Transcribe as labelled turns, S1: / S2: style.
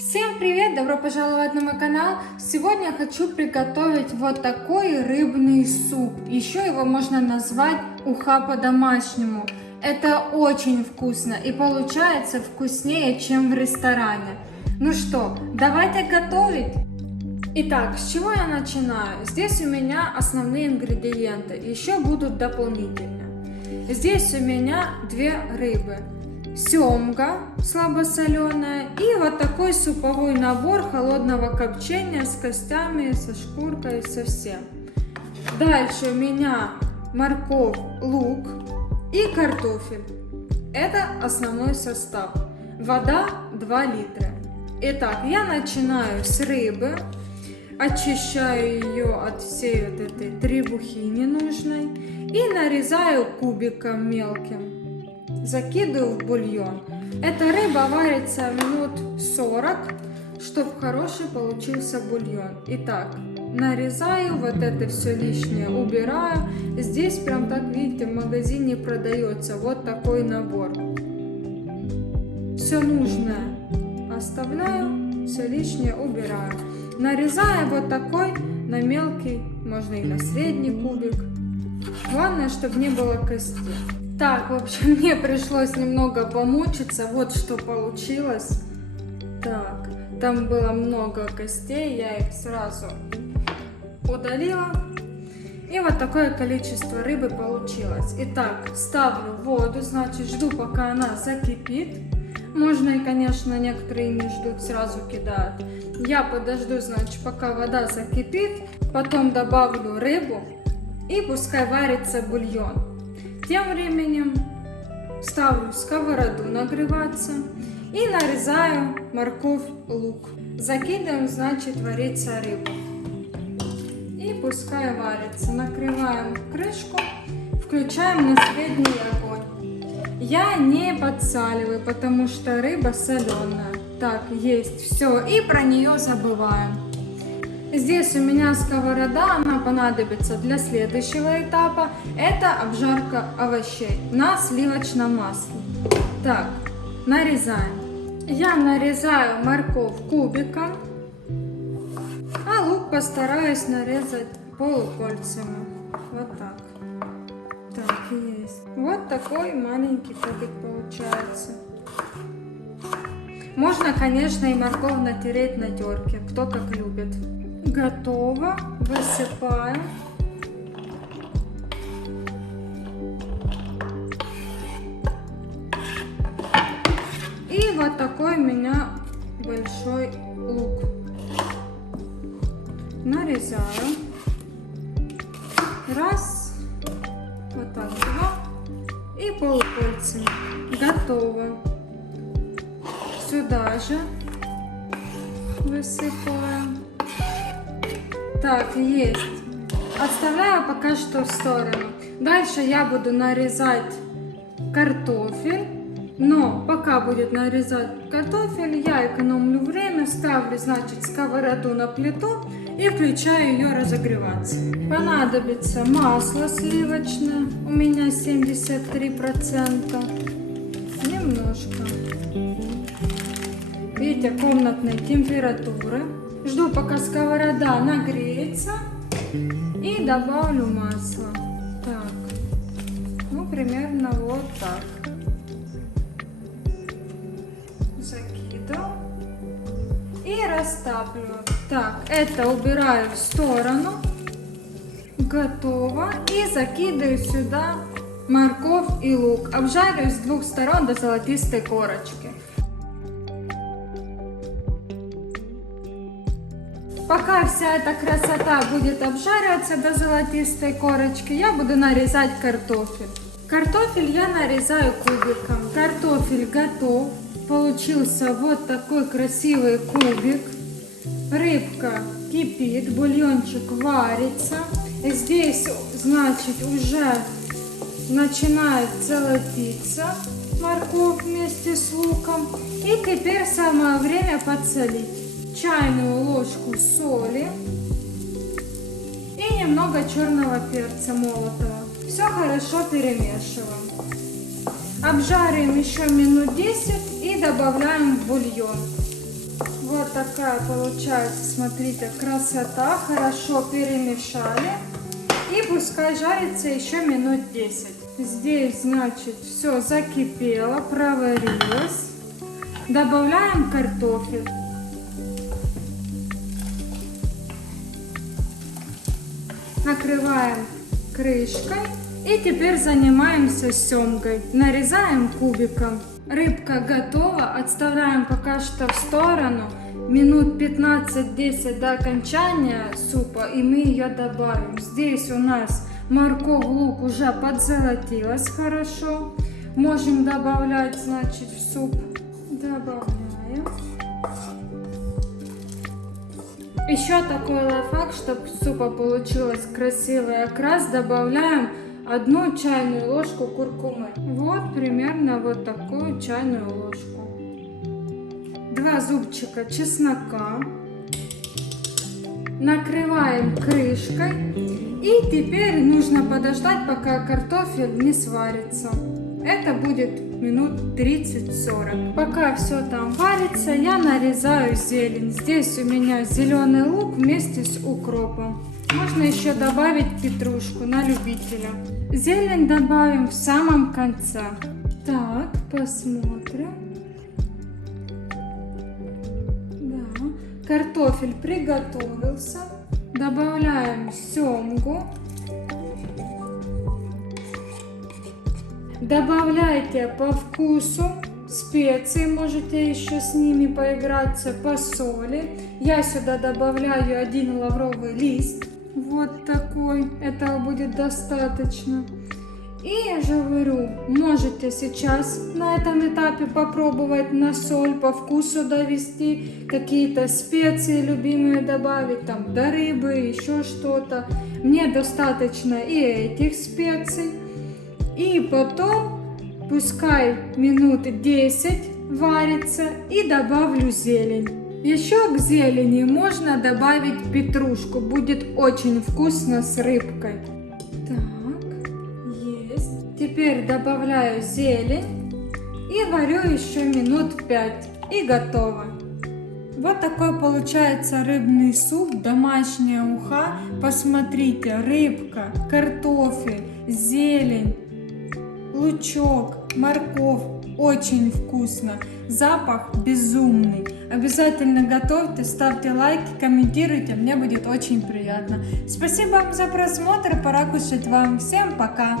S1: Всем привет! Добро пожаловать на мой канал! Сегодня я хочу приготовить вот такой рыбный суп. Еще его можно назвать уха по-домашнему. Это очень вкусно и получается вкуснее, чем в ресторане. Ну что, давайте готовить! Итак, с чего я начинаю? Здесь у меня основные ингредиенты, еще будут дополнительные. Здесь у меня две рыбы. Семга слабосоленая и вот такой суповой набор холодного копчения с костями, со шкуркой, со всем. Дальше у меня морковь, лук и картофель. Это основной состав. Вода 2 литра. Итак, я начинаю с рыбы. Очищаю ее от всей вот этой требухи ненужной. И нарезаю кубиком мелким закидываю в бульон. Эта рыба варится минут 40, чтобы хороший получился бульон. Итак, нарезаю, вот это все лишнее убираю. Здесь прям так, видите, в магазине продается вот такой набор. Все нужное оставляю, все лишнее убираю. Нарезаю вот такой на мелкий, можно и на средний кубик. Главное, чтобы не было кости. Так, в общем, мне пришлось немного помучиться. Вот что получилось. Так, там было много костей, я их сразу удалила. И вот такое количество рыбы получилось. Итак, ставлю воду, значит, жду, пока она закипит. Можно и, конечно, некоторые не ждут, сразу кидают. Я подожду, значит, пока вода закипит, потом добавлю рыбу и пускай варится бульон. Тем временем ставлю сковороду нагреваться и нарезаю морковь, лук. Закидываем, значит, варится рыбу. И пускай варится. Накрываем крышку, включаем на средний огонь. Я не подсаливаю, потому что рыба соленая. Так, есть все. И про нее забываем. Здесь у меня сковорода, она понадобится для следующего этапа. Это обжарка овощей на сливочном масле. Так, нарезаем. Я нарезаю морковь кубиком, а лук постараюсь нарезать полукольцами. Вот так. Так, есть. Вот такой маленький кубик получается. Можно, конечно, и морковь натереть на терке, кто как любит. Готово. Высыпаем. И вот такой у меня большой лук. Нарезаю. Раз. Вот так, два. И полукольцами. Готово. Сюда же высыпаем. Так, есть. Отставляю пока что в сторону. Дальше я буду нарезать картофель. Но пока будет нарезать картофель, я экономлю время, ставлю, значит, сковороду на плиту и включаю ее разогреваться. Понадобится масло сливочное, у меня 73%. Немножко. Видите, комнатной температуры. Жду, пока сковорода нагреется. И добавлю масло. Так. Ну, примерно вот так. Закидываю. И растапливаю. Так, это убираю в сторону. Готово. И закидываю сюда морковь и лук. Обжарю с двух сторон до золотистой корочки. Пока вся эта красота будет обжариваться до золотистой корочки, я буду нарезать картофель. Картофель я нарезаю кубиком. Картофель готов. Получился вот такой красивый кубик. Рыбка кипит, бульончик варится. Здесь, значит, уже начинает золотиться морковь вместе с луком. И теперь самое время подсолить чайную ложку соли и немного черного перца молотого. Все хорошо перемешиваем. Обжариваем еще минут 10 и добавляем в бульон. Вот такая получается, смотрите, красота. Хорошо перемешали. И пускай жарится еще минут 10. Здесь, значит, все закипело, проварилось. Добавляем картофель. Накрываем крышкой. И теперь занимаемся семгой. Нарезаем кубиком. Рыбка готова. Отставляем пока что в сторону. Минут 15-10 до окончания супа. И мы ее добавим. Здесь у нас морковь, лук уже подзолотилась хорошо. Можем добавлять, значит, в суп. Добавляем. Еще такой лайфхак, чтобы супа получилась красивый окрас, добавляем одну чайную ложку куркумы. Вот примерно вот такую чайную ложку. Два зубчика чеснока. Накрываем крышкой. И теперь нужно подождать, пока картофель не сварится. Это будет минут 30-40. Пока все там варится, я нарезаю зелень. Здесь у меня зеленый лук вместе с укропом. Можно еще добавить петрушку на любителя. Зелень добавим в самом конце. Так, посмотрим. Да, картофель приготовился. Добавляем семгу. Добавляйте по вкусу специи, можете еще с ними поиграться по соли. Я сюда добавляю один лавровый лист. Вот такой. Этого будет достаточно. И я же говорю, можете сейчас на этом этапе попробовать на соль по вкусу довести, какие-то специи любимые добавить, там до рыбы, еще что-то. Мне достаточно и этих специй. И потом, пускай минут 10 варится, и добавлю зелень. Еще к зелени можно добавить петрушку, будет очень вкусно с рыбкой. Так, есть. Теперь добавляю зелень и варю еще минут 5 и готово. Вот такой получается рыбный суп, домашняя уха. Посмотрите, рыбка, картофель, зелень, лучок, морковь. Очень вкусно. Запах безумный. Обязательно готовьте, ставьте лайки, комментируйте. Мне будет очень приятно. Спасибо вам за просмотр. Пора кушать вам. Всем пока.